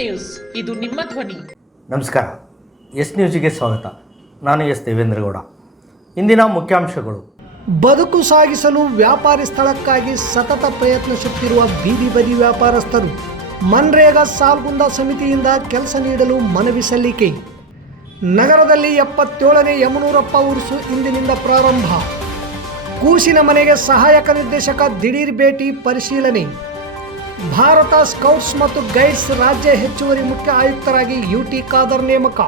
News, ಇದು ನಿಮ್ಮ ಧ್ವನಿ. ನಮಸ್ಕಾರ. ಎಸ್ ನ್ಯೂಸ್ಗೆ ಸ್ವಾಗತ. ನಾನು ಎಸ್ ದೇವೇಂದ್ರಗೌಡ. ಇಂದಿನ ಮುಖ್ಯಾಂಶಗಳು. ಬದುಕು ಸಾಗಿಸಲು ವ್ಯಾಪಾರಿ ಸ್ಥಳಕ್ಕಾಗಿ ಸತತ ಪ್ರಯತ್ನಿಸುತ್ತಿರುವ ಬೀದಿ ಬದಿ ವ್ಯಾಪಾರಸ್ಥರು. ಮನ್ರೇಗಾ ಸಾಲ್ಗುಂದ ಸಮಿತಿಯಿಂದ ಕೆಲಸ ನೀಡಲು ಮನವಿ ಸಲ್ಲಿಕೆ. ನಗರದಲ್ಲಿ 77ನೇ ಯಮನೂರಪ್ಪ ಉರುಸು ಇಂದಿನಿಂದ ಪ್ರಾರಂಭ. ಕೂಸಿನ ಮನೆಗೆ ಸಹಾಯಕ ನಿರ್ದೇಶಕ ದಿಢೀರ್ ಭೇಟಿ ಪರಿಶೀಲನೆ. ಭಾರತ ಸ್ಕೌಟ್ಸ್ ಮತ್ತು ಗೈಡ್ಸ್ ರಾಜ್ಯ ಹೆಚ್ಚುವರಿ ಮುಖ್ಯ ಆಯುಕ್ತರಾಗಿ ಯುಟಿ ಖಾದರ್ ನೇಮಕ.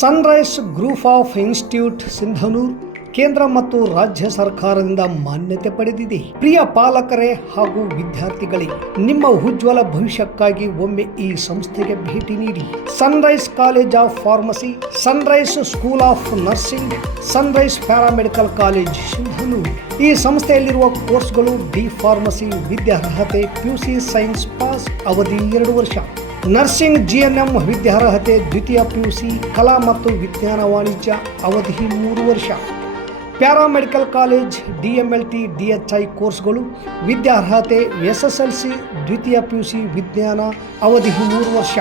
Sunrise group of institute Sindhanur ಕೇಂದ್ರ ಮತ್ತು ರಾಜ್ಯ ಸರ್ಕಾರದಿಂದ ಮಾನ್ಯತೆ ಪಡೆದಿದೆ. ಪ್ರಿಯ ಪಾಲಕರೇ ಹಾಗೂ ವಿದ್ಯಾರ್ಥಿಗಳೇ, ನಿಮ್ಮ ಉಜ್ವಲ ಭವಿಷ್ಯಕ್ಕಾಗಿ ಒಮ್ಮೆ ಈ ಸಂಸ್ಥೆಗೆ ಭೇಟಿ ನೀಡಿ. Sunrise college of pharmacy, Sunrise school of nursing, Sunrise paramedical college Sindhanur. ಈ ಸಂಸ್ಥೆಯಲ್ಲಿರುವ ಕೋರ್ಸ್ಗಳು: ಡಿ ಫಾರ್ಮಸಿ ವಿದ್ಯಾರ್ಹತೆ PUC ಸೈನ್ಸ್ ಪಾಸ್, ಅವಧಿ 2 ವರ್ಷ. ನರ್ಸಿಂಗ್ GNM ವಿದ್ಯಾರ್ಹತೆ ದ್ವಿತೀಯ PUC, ಕಲಾ ಮತ್ತು ವಿಜ್ಞಾನ ವಾಣಿಜ್ಯ, ಅವಧಿ 3 ವರ್ಷ. ಪ್ಯಾರಾಮೆಡಿಕಲ್ ಕಾಲೇಜ್ DMLT DHI ಕೋರ್ಸ್ಗಳು ವಿದ್ಯಾರ್ಹತೆ SSLC ದ್ವಿತೀಯ PUC ವಿಜ್ಞಾನ, ಅವಧಿ 3 ವರ್ಷ.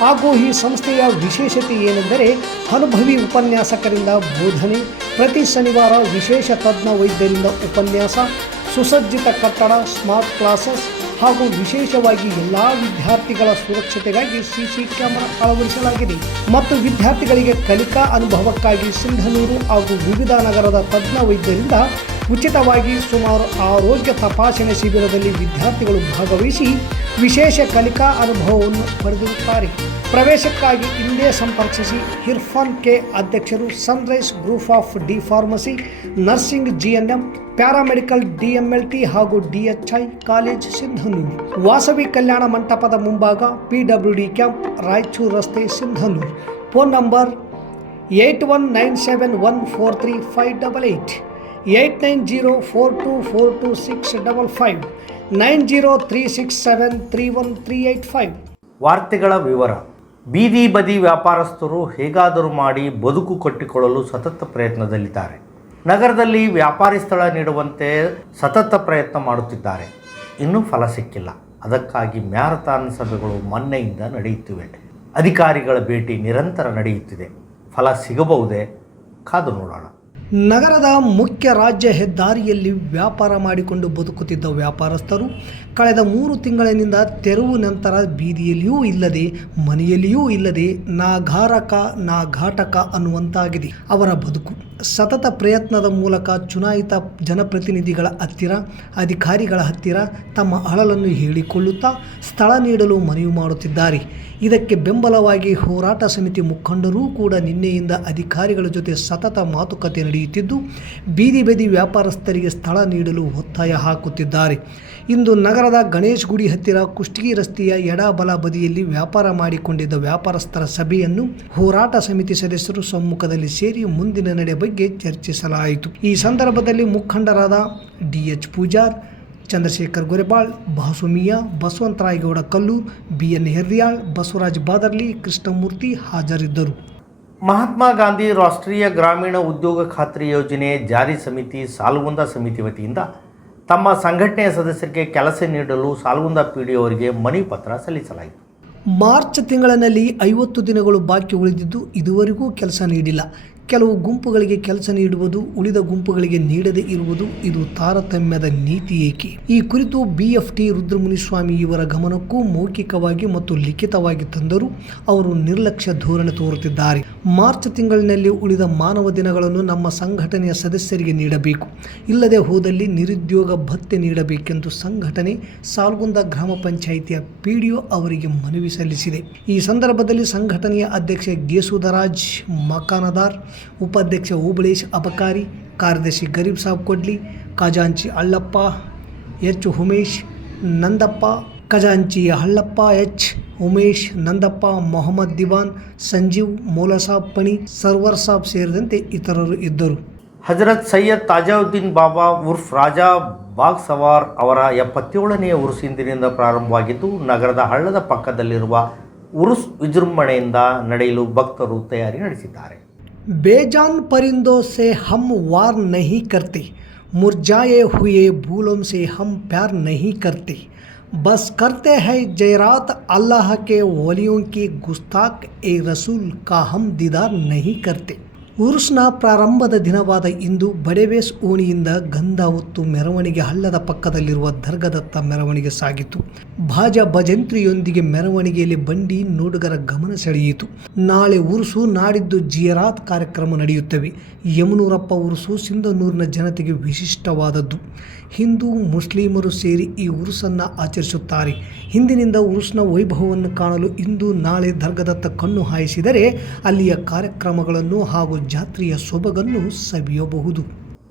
ಹಾಗೂ ಈ ಸಂಸ್ಥೆಯ ವಿಶೇಷತೆ ಏನೆಂದರೆ ಅನುಭವಿ ಉಪನ್ಯಾಸಕರಿಂದ ಬೋಧನೆ, ಪ್ರತಿ ಶನಿವಾರ ವಿಶೇಷ ತಜ್ಞ ವೈದ್ಯರಿಂದ ಉಪನ್ಯಾಸ, ಸುಸಜ್ಜಿತ ಕಟ್ಟಡ, ಸ್ಮಾರ್ಟ್ ಕ್ಲಾಸಸ್ ಹಾಗೂ ವಿಶೇಷವಾಗಿ ಎಲ್ಲ ವಿದ್ಯಾರ್ಥಿಗಳ ಸುರಕ್ಷತೆಗಾಗಿ CC ಕ್ಯಾಮೆರಾ ಅಳವಡಿಸಲಾಗಿದೆ. ಮತ್ತು ವಿದ್ಯಾರ್ಥಿಗಳಿಗೆ ಕಲಿಕಾ ಅನುಭವಕ್ಕಾಗಿ ಸಿಂಧನೂರು ಹಾಗೂ ವಿವಿಧ ನಗರದ ತಜ್ಞ ವೈದ್ಯರಿಂದ ಉಚಿತವಾಗಿ ಸುಮಾರು ಆರೋಗ್ಯ ತಪಾಸಣೆ ಶಿಬಿರದಲ್ಲಿ ವಿದ್ಯಾರ್ಥಿಗಳು ಭಾಗವಹಿಸಿ ವಿಶೇಷ ಕಲಿಕಾ ಅನುಭವವನ್ನು ಪಡೆದಿರುತ್ತಾರೆ. ಪ್ರವೇಶಕ್ಕಾಗಿ ಹಿಂದೆ ಸಂಪರ್ಕಿಸಿ. ಇರ್ಫಾನ್ ಕೆ, ಅಧ್ಯಕ್ಷರು, Sunrise group of D pharmacy, nursing GNM, paramedical DMLT ಹಾಗೂ DHI ಕಾಲೇಜ್ ಸಿಂಧನೂರು. ವಾಸವಿ ಕಲ್ಯಾಣ ಮಂಟಪದ ಮುಂಭಾಗ, PWD ಕ್ಯಾಂಪ್, ರಾಯಚೂರು ರಸ್ತೆ, ಸಿಂಧನೂರು. Phone number 8197143588, 8904242655, 9036731385. ವಾರ್ತೆಗಳ ವಿವರ. ಬೀದಿ ಬದಿ ವ್ಯಾಪಾರಸ್ಥರು ಹೇಗಾದರೂ ಮಾಡಿ ಬದುಕು ಕಟ್ಟಿಕೊಳ್ಳಲು ಸತತ ಪ್ರಯತ್ನದಲ್ಲಿದ್ದಾರೆ. ನಗರದಲ್ಲಿ ವ್ಯಾಪಾರಿ ಸ್ಥಳ ನೀಡುವಂತೆ ಸತತ ಪ್ರಯತ್ನ ಮಾಡುತ್ತಿದ್ದಾರೆ. ಇನ್ನೂ ಫಲ ಸಿಕ್ಕಿಲ್ಲ. ಅದಕ್ಕಾಗಿ ಮ್ಯಾರಥಾನ್ ಸಭೆಗಳು ಮೊನ್ನೆಯಿಂದ ನಡೆಯುತ್ತಿವೆ. ಅಧಿಕಾರಿಗಳ ಭೇಟಿ ನಿರಂತರ ನಡೆಯುತ್ತಿದೆ. ಫಲ ಸಿಗಬಹುದೇ? ಕಾದು ನೋಡೋಣ. ನಗರದ ಮುಖ್ಯ ರಾಜ್ಯ ಹೆದ್ದಾರಿಯಲ್ಲಿ ವ್ಯಾಪಾರ ಮಾಡಿಕೊಂಡು ಬದುಕುತ್ತಿದ್ದ ವ್ಯಾಪಾರಸ್ಥರು ಕಳೆದ 3 ತಿಂಗಳಿನಿಂದ ತೆರವು ನಂತರ ಬೀದಿಯಲ್ಲಿಯೂ ಇಲ್ಲದೆ ಮನೆಯಲ್ಲಿಯೂ ಇಲ್ಲದೆ ನಾಗಾರಕ ನಾಘಾಟಕ ಅನ್ನುವಂತಾಗಿದೆ ಅವರ ಬದುಕು. ಸತತ ಪ್ರಯತ್ನದ ಮೂಲಕ ಚುನಾಯಿತ ಜನಪ್ರತಿನಿಧಿಗಳ ಹತ್ತಿರ, ಅಧಿಕಾರಿಗಳ ಹತ್ತಿರ ತಮ್ಮ ಅಳಲನ್ನು ಹೇಳಿಕೊಳ್ಳುತ್ತಾ ಸ್ಥಳ ನೀಡಲು ಮನವಿ ಮಾಡುತ್ತಿದ್ದಾರೆ. ಇದಕ್ಕೆ ಬೆಂಬಲವಾಗಿ ಹೋರಾಟ ಸಮಿತಿ ಮುಖಂಡರೂ ಕೂಡ ನಿನ್ನೆಯಿಂದ ಅಧಿಕಾರಿಗಳ ಜೊತೆ ಸತತ ಮಾತುಕತೆ ನಡೆಯುತ್ತಿದ್ದು ಬೀದಿ ಬದಿ ವ್ಯಾಪಾರಸ್ಥರಿಗೆ ಸ್ಥಳ ನೀಡಲು ಒತ್ತಾಯ ಹಾಕುತ್ತಿದ್ದಾರೆ. ಇಂದು ನಗರದ ಗಣೇಶ್ ಗುಡಿ ಹತ್ತಿರ ಕುಷ್ಟಗಿ ರಸ್ತೆಯ ಎಡಬಲ ಬದಿಯಲ್ಲಿ ವ್ಯಾಪಾರ ಮಾಡಿಕೊಂಡಿದ್ದ ವ್ಯಾಪಾರಸ್ಥರ ಸಭೆಯನ್ನು ಹೋರಾಟ ಸಮಿತಿ ಸದಸ್ಯರು ಸಮ್ಮುಖದಲ್ಲಿ ಸೇರಿ ಮುಂದಿನ ನಡೆ ಬಗ್ಗೆ ಚರ್ಚಿಸಲಾಯಿತು. ಈ ಸಂದರ್ಭದಲ್ಲಿ ಮುಖಂಡರಾದ DH ಪೂಜಾರ್, ಚಂದ್ರಶೇಖರ್ ಗೊರೆಬಾಳ್, ಬಾಸುಮಿಯಾ, ಬಸವಂತರಾಯಗೌಡ ಕಲ್ಲೂರ್, BN ಹೆರ್ಯಾಳ್, ಬಸವರಾಜ್ ಬಾದರ್ಲಿ, ಕೃಷ್ಣಮೂರ್ತಿ ಹಾಜರಿದ್ದರು. ಮಹಾತ್ಮ ಗಾಂಧಿ ರಾಷ್ಟ್ರೀಯ ಗ್ರಾಮೀಣ ಉದ್ಯೋಗ ಖಾತ್ರಿ ಯೋಜನೆ ಜಾರಿ ಸಮಿತಿ ಸಾಲ್ಗುಂದ ಸಮಿತಿ ವತಿಯಿಂದ ತಮ್ಮ ಸಂಘಟನೆಯ ಸದಸ್ಯರಿಗೆ ಕೆಲಸ ನೀಡಲು ಸಾಲ್ಗುಂದ PDO ಅವರಿಗೆ ಮನವಿ ಪತ್ರ ಸಲ್ಲಿಸಲಾಯಿತು. ಮಾರ್ಚ್ ತಿಂಗಳಿನಲ್ಲಿ 50 ದಿನಗಳು ಬಾಕಿ ಉಳಿದಿದ್ದು ಇದುವರೆಗೂ ಕೆಲಸ ನೀಡಿಲ್ಲ. ಕೆಲವು ಗುಂಪುಗಳಿಗೆ ಕೆಲಸ ನೀಡುವುದು, ಉಳಿದ ಗುಂಪುಗಳಿಗೆ ನೀಡದೇ ಇರುವುದು ಇದು ತಾರತಮ್ಯದ ನೀತಿ ಏಕೆ? ಈ ಕುರಿತು BFT ರುದ್ರಮುನಿಸ್ವಾಮಿ ಇವರ ಗಮನಕ್ಕೂ ಮೌಖಿಕವಾಗಿ ಮತ್ತು ಲಿಖಿತವಾಗಿ ತಂದರೂ ಅವರು ನಿರ್ಲಕ್ಷ್ಯ ಧೋರಣೆ ತೋರುತ್ತಿದ್ದಾರೆ. ಮಾರ್ಚ್ ತಿಂಗಳಿನಲ್ಲಿ ಉಳಿದ ಮಾನವ ದಿನಗಳನ್ನು ನಮ್ಮ ಸಂಘಟನೆಯ ಸದಸ್ಯರಿಗೆ ನೀಡಬೇಕು. ಇಲ್ಲದೆ ಹೋದಲ್ಲಿ ನಿರುದ್ಯೋಗ ಭತ್ಯೆ ನೀಡಬೇಕೆಂದು ಸಂಘಟನೆ ಸಾಲ್ಗುಂದ ಗ್ರಾಮ ಪಂಚಾಯಿತಿಯ PDO ಅವರಿಗೆ ಮನವಿ ಸಲ್ಲಿಸಿದೆ. ಈ ಸಂದರ್ಭದಲ್ಲಿ ಸಂಘಟನೆಯ ಅಧ್ಯಕ್ಷ ಗೇಸುದರಾಜ್ ಮಕಾನದಾರ್, ಉಪಾಧ್ಯಕ್ಷ ಓಬಳೇಶ್ ಅಬಕಾರಿ, ಕಾರ್ಯದರ್ಶಿ ಗರೀಬ್ ಸಾಬ್ ಕೊಡ್ಲಿ, ಖಜಾಂಚಿ ಅಳ್ಳಪ್ಪ H, ಉಮೇಶ್ ನಂದಪ್ಪ, ಖಜಾಂಚಿ ಹಳ್ಳಪ್ಪ H, ಉಮೇಶ್ ನಂದಪ್ಪ, ಮೊಹಮ್ಮದ್ ದಿವಾನ್, ಸಂಜೀವ್, ಮೌಲಸಾಬ್ ಪಣಿ, ಸರ್ವರ್ ಸಾಬ್ ಸೇರಿದಂತೆ ಇತರರು ಇದ್ದರು. ಹಜರತ್ ಸೈಯದ್ ತಾಜಾವುದ್ದೀನ್ ಬಾಬಾ ಉರ್ಫ್ ರಾಜಾ ಬಾಗ್ ಸವಾರ್ ಅವರ 77ನೆಯ ಉರುಸು ಇಂದಿನಿಂದ ಪ್ರಾರಂಭವಾಗಿದ್ದು ನಗರದ ಹಳ್ಳದ ಪಕ್ಕದಲ್ಲಿರುವ ಉರುಸ್ ವಿಜೃಂಭಣೆಯಿಂದ ನಡೆಯಲು ಭಕ್ತರು ತಯಾರಿ ನಡೆಸಿದ್ದಾರೆ. बेजान परिंदों से हम वार नहीं करते, मुरझाए हुए फूलों से हम प्यार नहीं करते, बस करते हैं जयरात अल्लाह के वलियों की गुस्ताख ए रसूल का हम दीदार नहीं करते. ಉರುಸ್ನ ಪ್ರಾರಂಭದ ದಿನವಾದ ಇಂದು ಬಡೆವೇಸ್ ಓಣಿಯಿಂದ ಗಂಧ ಹೊತ್ತು ಮೆರವಣಿಗೆ ಹಳ್ಳದ ಪಕ್ಕದಲ್ಲಿರುವ ದರ್ಗದತ್ತ ಮೆರವಣಿಗೆ ಸಾಗಿತು. ಭಾಜ ಭಜಂತ್ರಿಯೊಂದಿಗೆ ಮೆರವಣಿಗೆಯಲ್ಲಿ ಬಂಡಿ ನೋಡುಗರ ಗಮನ ಸೆಳೆಯಿತು. ನಾಳೆ ಉರುಸು, ನಾಡಿದ್ದು ಜಿಯರಾತ್ ಕಾರ್ಯಕ್ರಮ ನಡೆಯುತ್ತವೆ. ಯಮನೂರಪ್ಪ ಉರುಸು ಸಿಂಧನೂರಿನ ಜನತೆಗೆ ವಿಶಿಷ್ಟವಾದದ್ದು. ಹಿಂದೂ ಮುಸ್ಲಿಮರು ಸೇರಿ ಈ ಉರುಸನ್ನು ಆಚರಿಸುತ್ತಾರೆ. ಹಿಂದಿನಿಂದ ಉರುಸ್ನ ವೈಭವವನ್ನು ಕಾಣಲು ಇಂದು ನಾಳೆ ದರ್ಗದತ್ತ ಕಣ್ಣು ಹಾಯಿಸಿದರೆ ಅಲ್ಲಿಯ ಕಾರ್ಯಕ್ರಮಗಳನ್ನು ಹಾಗೂ ಜಾತ್ರೆಯ ಸೊಬಗನ್ನು ಸವಿಯಬಹುದು.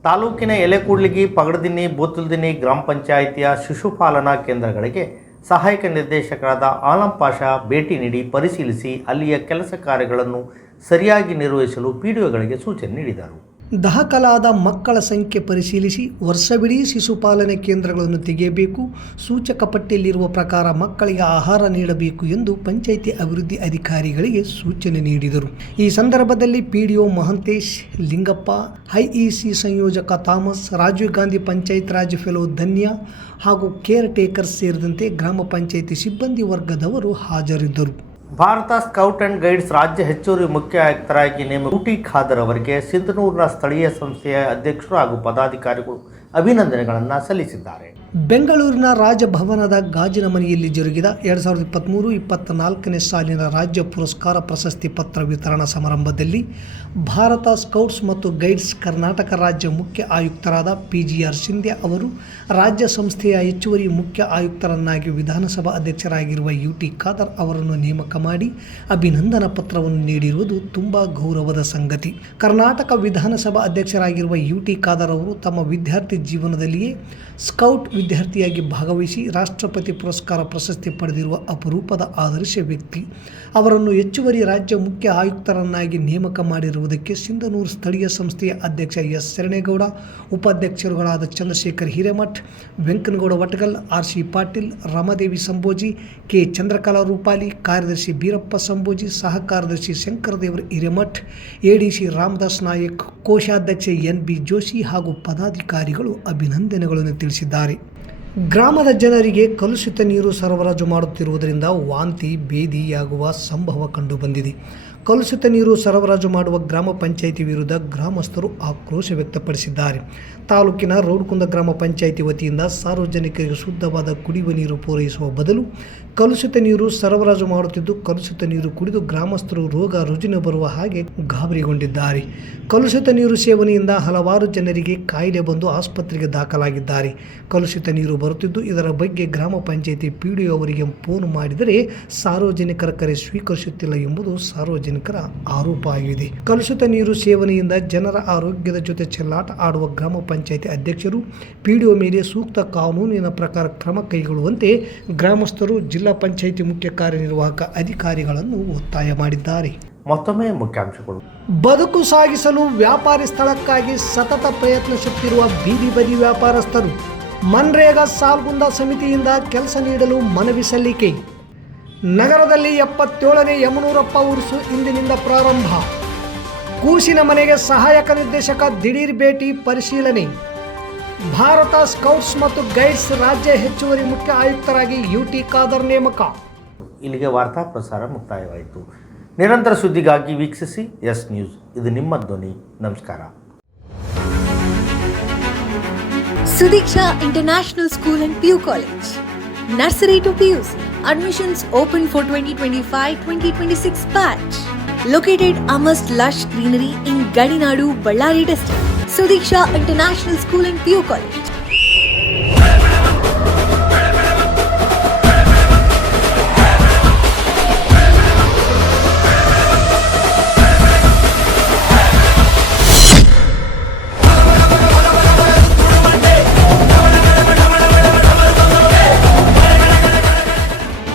ತಾಲೂಕಿನ ಎಲೆಕೂಡ್ಲಿಗಿ, ಪಗಡದಿನ್ನಿ, ಬೋತಲ್ದಿನ್ನಿ ಗ್ರಾಮ ಪಂಚಾಯಿತಿಯ ಶಿಶುಪಾಲನಾ ಕೇಂದ್ರಗಳಿಗೆ ಸಹಾಯಕ ನಿರ್ದೇಶಕರಾದ ಆಲಂ ಪಾಷಾ ಭೇಟಿ ನೀಡಿ ಪರಿಶೀಲಿಸಿ ಅಲ್ಲಿಯ ಕೆಲಸ ಕಾರ್ಯಗಳನ್ನು ಸರಿಯಾಗಿ ನಿರ್ವಹಿಸಲು ಪಿಡಿಒಗಳಿಗೆ ಸೂಚನೆ ನೀಡಿದರು. ದಾಖಲಾದ ಮಕ್ಕಳ ಸಂಖ್ಯೆ ಪರಿಶೀಲಿಸಿ ವರ್ಷವಿಡೀ ಶಿಶುಪಾಲನೆ ಕೇಂದ್ರಗಳನ್ನು ತೆಗೆಯಬೇಕು. ಸೂಚಕ ಪಟ್ಟಿಯಲ್ಲಿರುವ ಪ್ರಕಾರ ಮಕ್ಕಳಿಗೆ ಆಹಾರ ನೀಡಬೇಕು ಎಂದು ಪಂಚಾಯಿತಿ ಅಭಿವೃದ್ಧಿ ಅಧಿಕಾರಿಗಳಿಗೆ ಸೂಚನೆ ನೀಡಿದರು. ಈ ಸಂದರ್ಭದಲ್ಲಿ ಪಿಡಿಒ ಮಹಂತೇಶ್, ಲಿಂಗಪ್ಪ, ಐಇಸಿ ಸಂಯೋಜಕ ಥಾಮಸ್, ರಾಜೀವ್ ಗಾಂಧಿ ಪಂಚಾಯತ್ ರಾಜ್ ಫೆಲೋ ಧನ್ಯ ಹಾಗೂ ಕೇರ್ ಟೇಕರ್ಸ್ ಸೇರಿದಂತೆ ಗ್ರಾಮ ಪಂಚಾಯಿತಿ ಸಿಬ್ಬಂದಿ ವರ್ಗದವರು ಹಾಜರಿದ್ದರು. ಭಾರತ ಸ್ಕೌಟ್ ಅಂಡ್ ಗೈಡ್ಸ್ ರಾಜ್ಯ ಹೆಚ್ಚುವರಿ ಮುಖ್ಯ ಆಯುಕ್ತರಾಗಿ ನೇಮಕ ಯುಟಿ ಖಾದರ್ ಅವರಿಗೆ ಸಿಂಧನೂರಿನ ಸ್ಥಳೀಯ ಸಂಸ್ಥೆಯ ಅಧ್ಯಕ್ಷರು ಹಾಗೂ ಪದಾಧಿಕಾರಿಗಳು ಅಭಿನಂದನೆಗಳನ್ನು ಸಲ್ಲಿಸಿದ್ದಾರೆ. ಬೆಂಗಳೂರಿನ ರಾಜಭವನದ ಗಾಜಿನ ಮನೆಯಲ್ಲಿ ಜರುಗಿದ 2023-24ನೇ ಸಾಲಿನ ರಾಜ್ಯ ಪುರಸ್ಕಾರ ಪ್ರಶಸ್ತಿ ಪತ್ರ ವಿತರಣಾ ಸಮಾರಂಭದಲ್ಲಿ ಭಾರತ ಸ್ಕೌಟ್ಸ್ ಮತ್ತು ಗೈಡ್ಸ್ ಕರ್ನಾಟಕ ರಾಜ್ಯ ಮುಖ್ಯ ಆಯುಕ್ತರಾದ PGR ಶಿಂದೆ ಅವರು ರಾಜ್ಯ ಸಂಸ್ಥೆಯ ಹೆಚ್ಚುವರಿ ಮುಖ್ಯ ಆಯುಕ್ತರನ್ನಾಗಿ ವಿಧಾನಸಭಾ ಅಧ್ಯಕ್ಷರಾಗಿರುವ ಯುಟಿ ಖಾದರ್ ಅವರನ್ನು ನೇಮಕ ಮಾಡಿ ಅಭಿನಂದನಾ ಪತ್ರವನ್ನು ನೀಡಿರುವುದು ತುಂಬ ಗೌರವದ ಸಂಗತಿ. ಕರ್ನಾಟಕ ವಿಧಾನಸಭಾ ಅಧ್ಯಕ್ಷರಾಗಿರುವ ಯುಟಿ ಖಾದರ್ ಅವರು ತಮ್ಮ ವಿದ್ಯಾರ್ಥಿ ಜೀವನದಲ್ಲಿಯೇ ಸ್ಕೌಟ್ ವಿದ್ಯಾರ್ಥಿಯಾಗಿ ಭಾಗವಹಿಸಿ ರಾಷ್ಟ್ರಪತಿ ಪುರಸ್ಕಾರ ಪ್ರಶಸ್ತಿ ಪಡೆದಿರುವ ಅಪರೂಪದ ಆದರ್ಶ ವ್ಯಕ್ತಿ. ಅವರನ್ನು ಹೆಚ್ಚುವರಿ ರಾಜ್ಯ ಮುಖ್ಯ ಆಯುಕ್ತರನ್ನಾಗಿ ನೇಮಕ ಮಾಡಿರುವುದಕ್ಕೆ ಸಿಂಧನೂರು ಸ್ಥಳೀಯ ಸಂಸ್ಥೆಯ ಅಧ್ಯಕ್ಷ ಎಸ್ ಶರಣೇಗೌಡ, ಉಪಾಧ್ಯಕ್ಷರುಗಳಾದ ಚಂದ್ರಶೇಖರ್ ಹಿರೇಮಠ್, ವೆಂಕನಗೌಡ ವಟಗಲ್, RC ಪಾಟೀಲ್, ರಮಾದೇವಿ ಸಂಬೋಜಿ, ಕೆ ಚಂದ್ರಕಲಾ ರೂಪಾಲಿ, ಕಾರ್ಯದರ್ಶಿ ಬೀರಪ್ಪ ಸಂಬೋಜಿ, ಸಹ ಕಾರ್ಯದರ್ಶಿ ಶಂಕರದೇವರ ಹಿರೇಮಠ್, ADC ರಾಮದಾಸ್ ನಾಯಕ್, ಕೋಶಾಧ್ಯಕ್ಷ NB ಜೋಶಿ ಹಾಗೂ ಪದಾಧಿಕಾರಿಗಳು ಅಭಿನಂದನೆಗಳನ್ನು ತಿಳಿಸಿದ್ದಾರೆ. ಗ್ರಾಮದ ಜನರಿಗೆ ಕಲುಷಿತ ನೀರು ಸರಬರಾಜು ಮಾಡುತ್ತಿರುವುದರಿಂದ ವಾಂತಿ ಭೇದಿಯಾಗುವ ಸಂಭವ ಕಂಡುಬಂದಿದೆ. ಕಲುಷಿತ ನೀರು ಸರಬರಾಜು ಮಾಡುವ ಗ್ರಾಮ ಪಂಚಾಯಿತಿ ವಿರುದ್ಧ ಗ್ರಾಮಸ್ಥರು ಆಕ್ರೋಶ ವ್ಯಕ್ತಪಡಿಸಿದ್ದಾರೆ. ತಾಲೂಕಿನ ರೌಡ್ಕುಂದ ಗ್ರಾಮ ಪಂಚಾಯಿತಿ ವತಿಯಿಂದ ಸಾರ್ವಜನಿಕರಿಗೆ ಶುದ್ಧವಾದ ಕುಡಿಯುವ ನೀರು ಪೂರೈಸುವ ಬದಲು ಕಲುಷಿತ ನೀರು ಸರಬರಾಜು ಮಾಡುತ್ತಿದ್ದು, ಕಲುಷಿತ ನೀರು ಕುಡಿದು ಗ್ರಾಮಸ್ಥರು ರೋಗ ರುಜಿನ ಬರುವ ಹಾಗೆ ಗಾಬರಿಗೊಂಡಿದ್ದಾರೆ. ಕಲುಷಿತ ನೀರು ಸೇವನೆಯಿಂದ ಹಲವಾರು ಜನರಿಗೆ ಕಾಯಿಲೆ ಬಂದು ಆಸ್ಪತ್ರೆಗೆ ದಾಖಲಾಗಿದ್ದಾರೆ. ಕಲುಷಿತ ನೀರು ಬರುತ್ತಿದ್ದು, ಇದರ ಬಗ್ಗೆ ಗ್ರಾಮ ಪಂಚಾಯಿತಿ PDO ಅವರಿಗೆ ಫೋನ್ ಮಾಡಿದರೆ ಸಾರ್ವಜನಿಕರ ಕರೆ ಸ್ವೀಕರಿಸುತ್ತಿಲ್ಲ ಎಂಬುದು ಸಾರ್ವಜನಿಕರ ಆರೋಪ ಆಗಿದೆ. ಕಲುಷಿತ ನೀರು ಸೇವನೆಯಿಂದ ಜನರ ಆರೋಗ್ಯದ ಜೊತೆ ಚೆಲ್ಲಾಟ ಆಡುವ ಗ್ರಾಮ ಪಂಚಾಯಿತಿ ಅಧ್ಯಕ್ಷರು PDO ಮೇಲೆ ಸೂಕ್ತ ಕಾನೂನಿನ ಪ್ರಕಾರ ಕ್ರಮ ಕೈಗೊಳ್ಳುವಂತೆ ಗ್ರಾಮಸ್ಥರು ಜಿಲ್ಲಾ ಪಂಚಾಯಿತಿ ಮುಖ್ಯ ಕಾರ್ಯನಿರ್ವಾಹಕ ಅಧಿಕಾರಿಗಳನ್ನು ಒತ್ತಾಯ ಮಾಡಿದ್ದಾರೆ. ಮತ್ತೊಮ್ಮೆ ಮುಖ್ಯಾಂಶಗಳು. ಬದುಕು ಸಾಗಿಸಲು ವ್ಯಾಪಾರಿ ಸ್ಥಳಕ್ಕಾಗಿ ಸತತ ಪ್ರಯತ್ನಿಸುತ್ತಿರುವ ಬೀದಿ ಬದಿ ವ್ಯಾಪಾರಸ್ಥರು. ಮನ್ರೇಗಾ ಸಾಲ್ಗುಂದ ಸಮಿತಿಯಿಂದ ಕೆಲಸ ನೀಡಲು ಮನವಿ ಸಲ್ಲಿಕೆ. ನಗರದಲ್ಲಿ 77ನೇ ಯಮನೂರಪ್ಪ ಉರುಸು ಇಂದಿನಿಂದ ಪ್ರಾರಂಭ. ಕೂಸಿನ ಮನೆಗೆ ಸಹಾಯಕ ನಿರ್ದೇಶಕ ದಿಢೀರ್ ಭೇಟಿ ಪರಿಶೀಲನೆ. ಭಾರತ ಸ್ಕೌಟ್ಸ್ ಮತ್ತು ಗೈಡ್ಸ್ ರಾಜ್ಯ ಹೆಚ್ಚುವರಿ ಮುಖ್ಯ ಆಯುಕ್ತರಾಗಿ ಯುಟಿ ಖಾದರ್ ನೇಮಕ. ಇಲ್ಲಿಗೆ ವಾರ್ತಾ ಪ್ರಸಾರ ಮುಕ್ತಾಯವಾಯಿತು. ನಿರಂತರ ಸುದ್ದಿಗಾಗಿ ವೀಕ್ಷಿಸಿ ಎಸ್ ನ್ಯೂಸ್. ಇದು ನಿಮ್ಮ ಧ್ವನಿ. ನಮಸ್ಕಾರ. Sudiksha International School and PU College. Nursery to PUC. Admissions open for 2025-2026 batch. Located amidst lush greenery in Gadinadu, Ballari district. Sudiksha International School and PU College.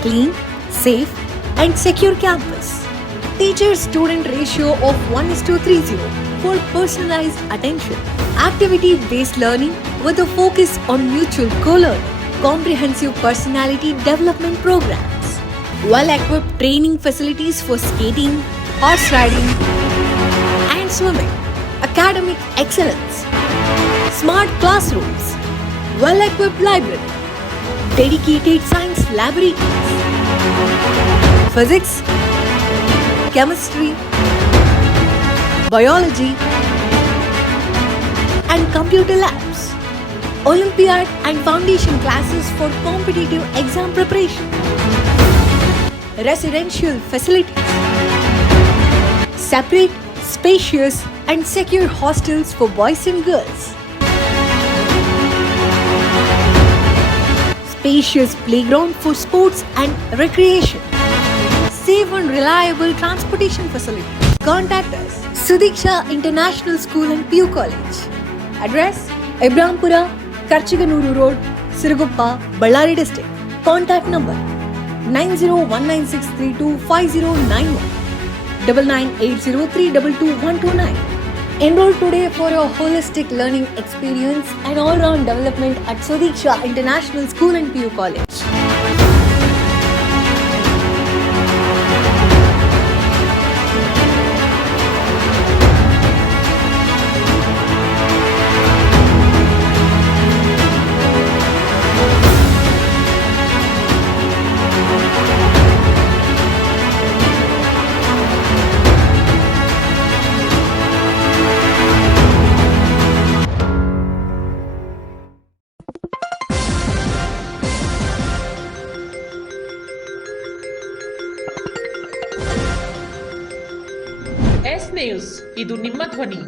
Clean, safe and secure campus. Teacher-student ratio of 1:30 for personalized attention. Activity-based learning with a focus on mutual co-learning. Comprehensive personality development programs. Well-equipped training facilities for skating, horse riding and swimming. Academic excellence. Smart classrooms. Well-equipped library. dedicated science laboratories, physics, chemistry, biology, and computer labs, Olympiad and foundation classes for competitive exam preparation, residential facilities, separate, spacious, and secure hostels for boys and girls, spacious playground for sports and recreation, safe and reliable transportation facilities. Contact us, Sudiksha International School and PU College. Address, Ibrahimpura, Karchiganuru Road, Siruguppa, Ballari District. Contact number 901963250919 9980322129. Enroll today for a holistic learning experience and all-round development at Sudiksha International School and PU College. S news, ಇದು ನಿಮ್ಮ ಧ್ವನಿ.